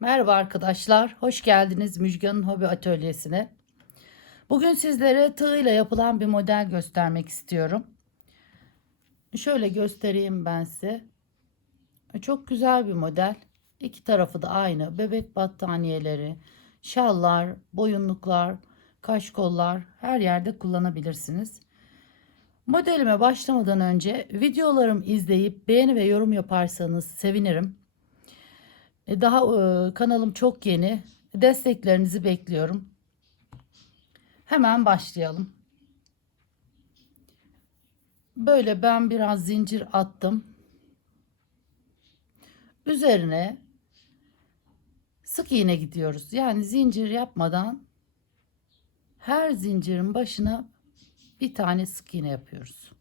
Merhaba arkadaşlar, hoş geldiniz Müjgan'ın Hobi Atölyesi'ne. Bugün sizlere tığ ile yapılan bir model göstermek istiyorum. Şöyle göstereyim ben size. Çok güzel bir model. İki tarafı da aynı. Bebek battaniyeleri, şallar, boyunluklar, kaşkollar her yerde kullanabilirsiniz. Modelime başlamadan önce videolarımı izleyip beğeni ve yorum yaparsanız sevinirim. Daha kanalım çok yeni. Desteklerinizi bekliyorum. Hemen başlayalım. Böyle ben biraz zincir attım. Üzerine sık iğne gidiyoruz. Yani zincir yapmadan her zincirin başına bir tane sık iğne yapıyoruz.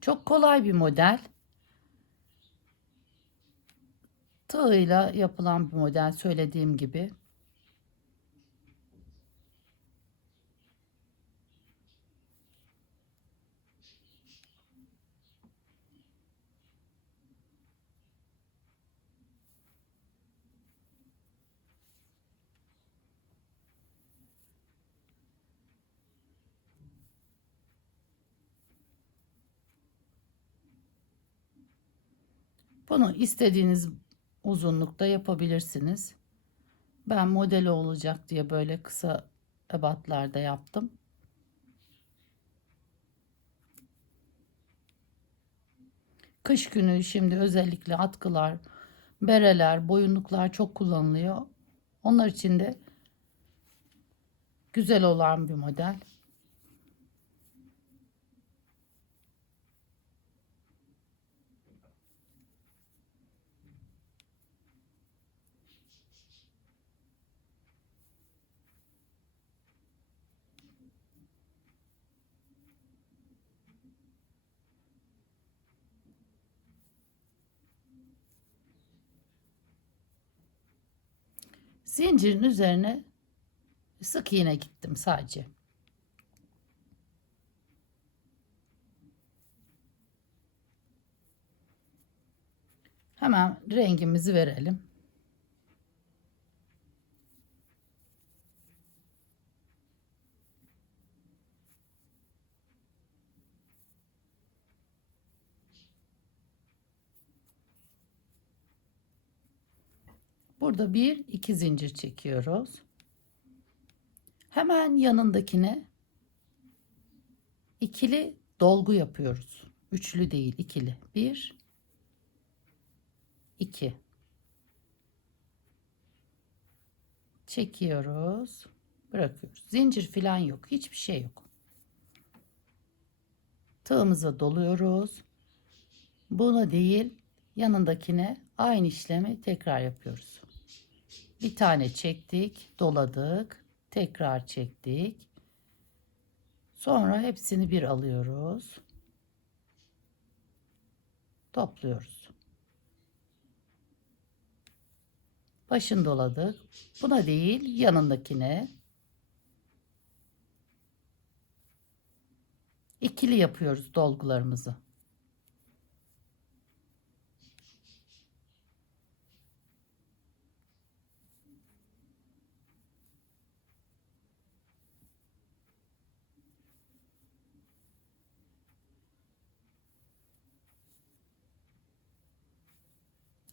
Çok kolay bir model. Tığıyla yapılan bir model söylediğim gibi. Bunu istediğiniz uzunlukta yapabilirsiniz. Ben modeli olacak diye böyle kısa ebatlarda yaptım. Kış günü şimdi özellikle atkılar, bereler, boyunluklar çok kullanılıyor. Onlar için de güzel olan bir model. Zincirin üzerine sık iğne gittim sadece. Hemen rengimizi verelim. Burada bir iki zincir çekiyoruz. Hemen yanındakine ikili dolgu yapıyoruz. Üçlü değil, ikili. Bir, iki. Çekiyoruz. Bırakıyoruz. Zincir falan yok. Hiçbir şey yok. Tığımıza doluyoruz. Buna değil, yanındakine aynı işlemi tekrar yapıyoruz. Bir tane çektik, doladık, tekrar çektik. Sonra hepsini bir alıyoruz. Topluyoruz. Başını doladık. Buna değil, yanındakine ikili yapıyoruz dolgularımızı.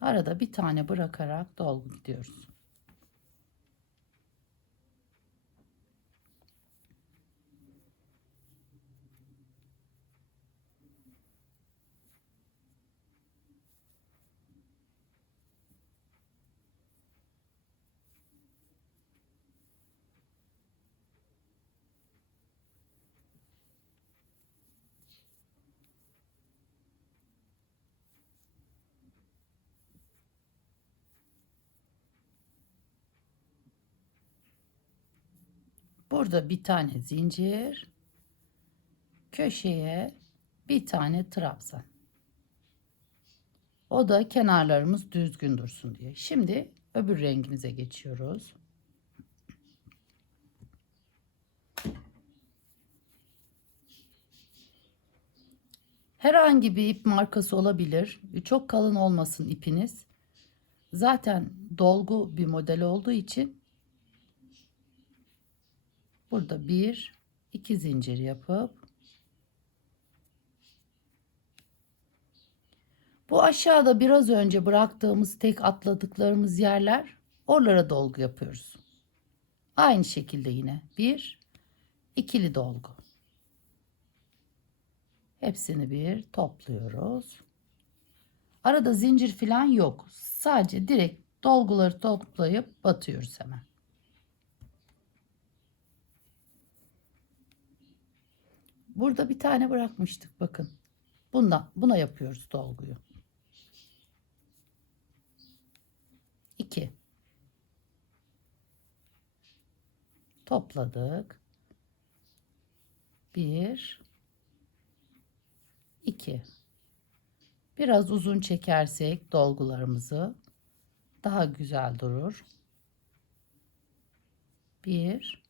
Arada bir tane bırakarak dolgu gidiyoruz. Burada bir tane zincir, köşeye bir tane trabzan. O da kenarlarımız düzgün dursun diye. Şimdi öbür rengimize geçiyoruz. Herhangi bir ip markası olabilir. Çok kalın olmasın ipiniz. Zaten dolgu bir model olduğu için burada 1-2 zincir yapıp bu aşağıda biraz önce bıraktığımız tek atladıklarımız yerler, oralara dolgu yapıyoruz. Aynı şekilde yine bir ikili dolgu. Hepsini bir topluyoruz. Arada zincir falan yok. Sadece direkt dolguları toplayıp batıyoruz hemen. Burada bir tane bırakmıştık bakın. Buna yapıyoruz dolguyu. 2 topladık. 1 2 biraz uzun çekersek dolgularımızı daha güzel durur. 1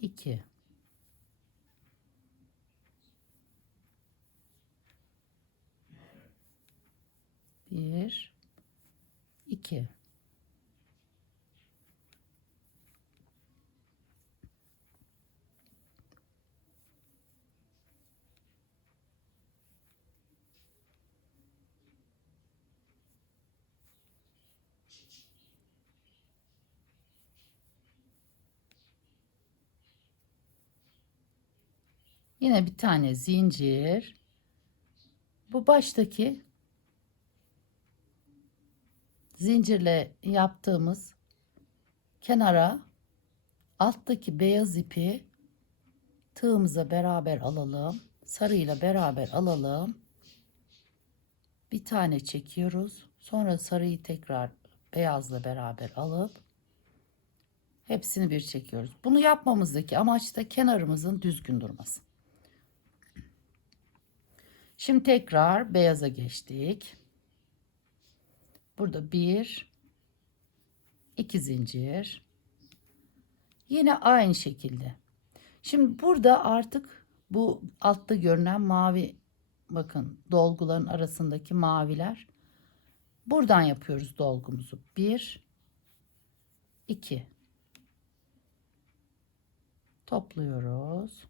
2 1 2 Yine bir tane zincir. Bu baştaki zincirle yaptığımız kenara alttaki beyaz ipi tığımıza beraber alalım. Sarıyla beraber alalım. Bir tane çekiyoruz. Sonra sarıyı tekrar beyazla beraber alıp hepsini bir çekiyoruz. Bunu yapmamızdaki amaç da kenarımızın düzgün durması. Şimdi tekrar beyaza geçtik. Burada 1-2 zincir. Yine aynı şekilde. Şimdi burada artık bu altta görünen mavi, bakın dolguların arasındaki maviler. Buradan yapıyoruz dolgumuzu. 1-2 topluyoruz.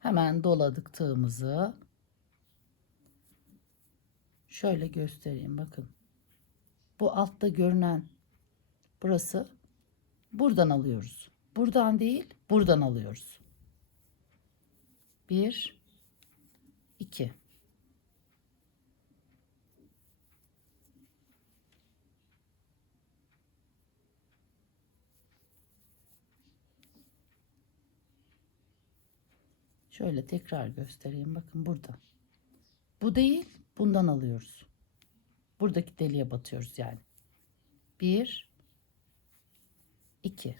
Hemen doladık tığımızı. Şöyle göstereyim bakın. Bu altta görünen burası, buradan alıyoruz. Buradan değil, buradan alıyoruz. 1 2 Şöyle tekrar göstereyim. Bakın burada. Bu değil, bundan alıyoruz. Buradaki deliğe batıyoruz yani. 1 2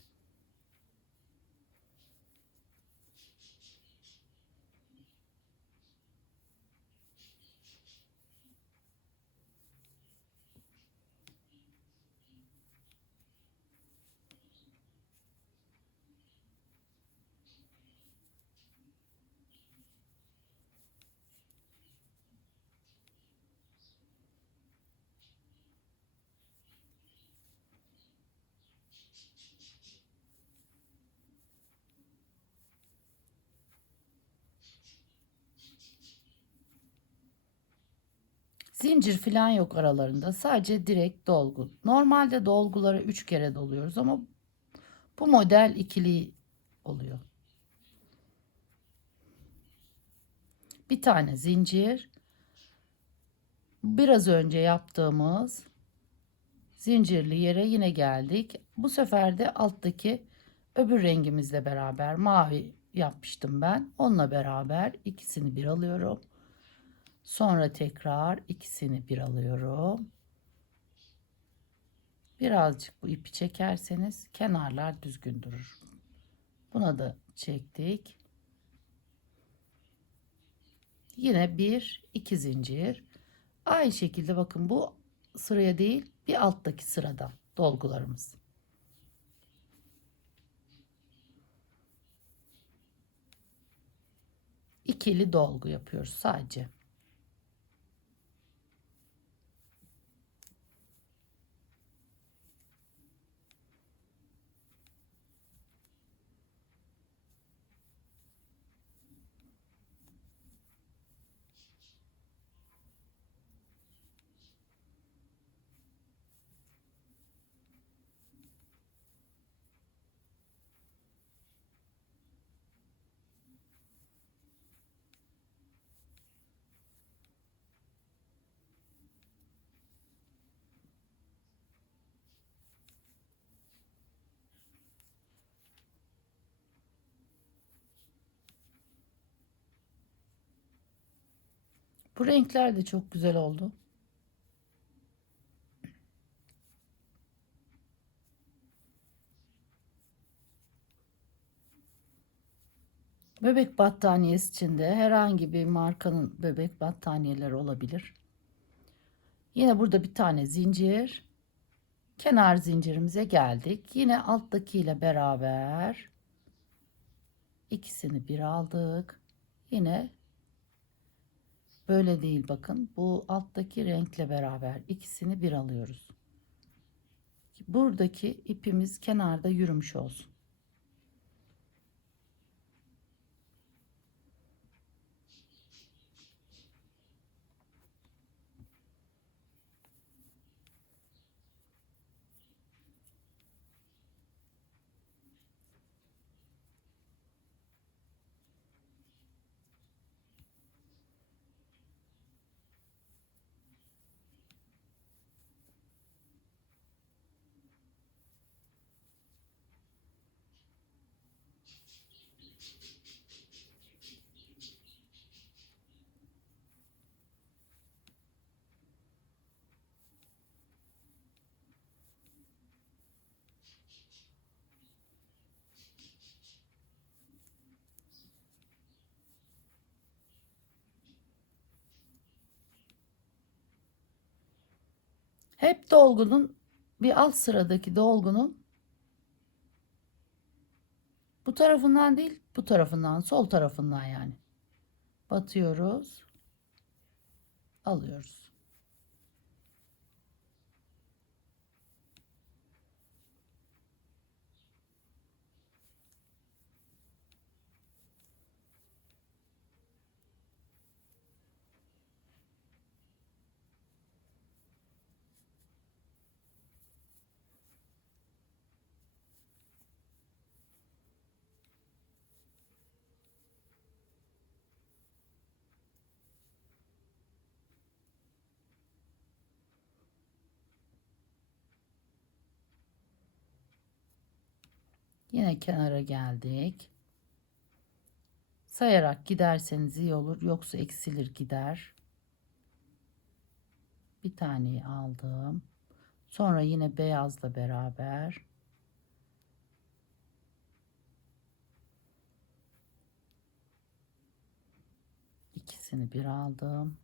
Zincir falan yok aralarında. Sadece direkt dolgu. Normalde dolguları 3 kere doluyoruz ama bu model ikili oluyor. Bir tane zincir. Biraz önce yaptığımız zincirli yere yine geldik. Bu sefer de alttaki öbür rengimizle beraber mavi yapmıştım ben. Onunla beraber ikisini bir alıyorum. Sonra tekrar ikisini bir alıyorum. Birazcık bu ipi çekerseniz kenarlar düzgün durur. Buna da çektik. Yine 1-2 zincir. Aynı şekilde bakın bu sıraya değil, bir alttaki sıradan dolgularımız. ikili dolgu yapıyoruz sadece. Bu renkler de çok güzel oldu. Bebek battaniyesi içinde herhangi bir markanın bebek battaniyeleri olabilir. Yine burada bir tane zincir. Kenar zincirimize geldik. Yine alttaki ile beraber ikisini bir aldık. Yine böyle değil, bakın. Bu alttaki renkle beraber ikisini bir alıyoruz. Buradaki ipimiz kenarda yürümüş olsun. Hep dolgunun bir alt sıradaki dolgunun bu tarafından değil, bu tarafından, sol tarafından yani. Batıyoruz, alıyoruz. Yine kenara geldik. Sayarak giderseniz iyi olur. Yoksa eksilir gider. Bir taneyi aldım. Sonra yine beyazla beraber ikisini bir aldım.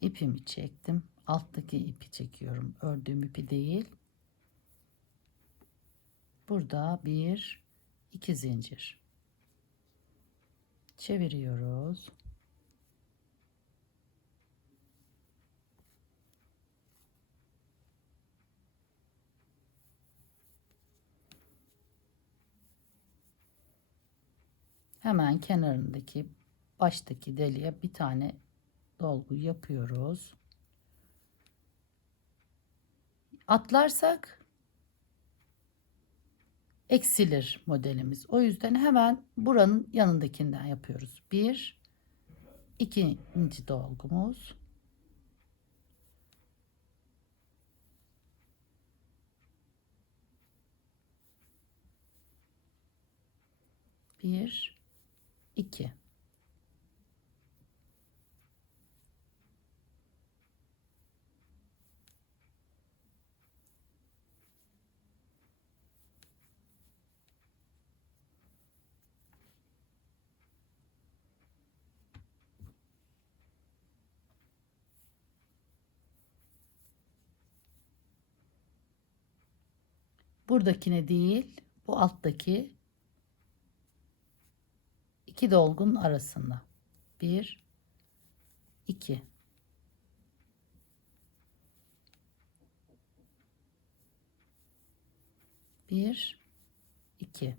İpimi çektim. Alttaki ipi çekiyorum. Ördüğüm ipi değil. Burada bir, iki zincir. Çeviriyoruz. Hemen kenarındaki baştaki deliğe bir tane dolgu yapıyoruz. Atlarsak eksilir modelimiz. O yüzden hemen buranın yanındakinden yapıyoruz. Bir, ikinci dolgumuz. Bir, iki. Buradakine değil, bu alttaki İki dolgun arasında. 1 2 1 2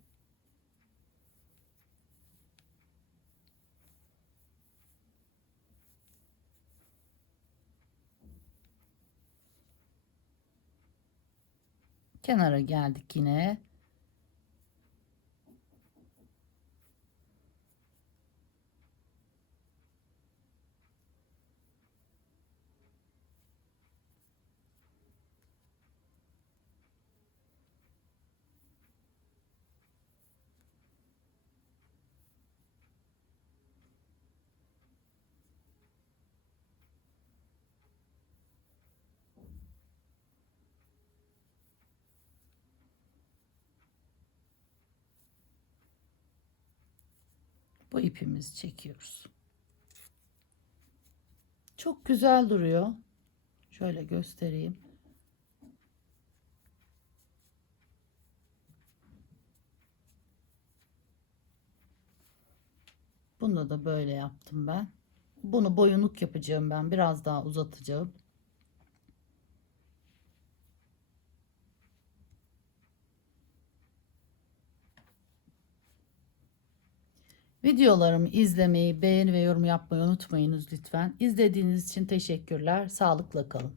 Kenara geldik yine. Bu ipimizi çekiyoruz. Çok güzel duruyor. Şöyle göstereyim. Bunu da böyle yaptım ben. Bunu boyunluk yapacağım ben. Biraz daha uzatacağım. Videolarımı izlemeyi, beğeni ve yorum yapmayı unutmayınız lütfen. İzlediğiniz için teşekkürler. Sağlıkla kalın.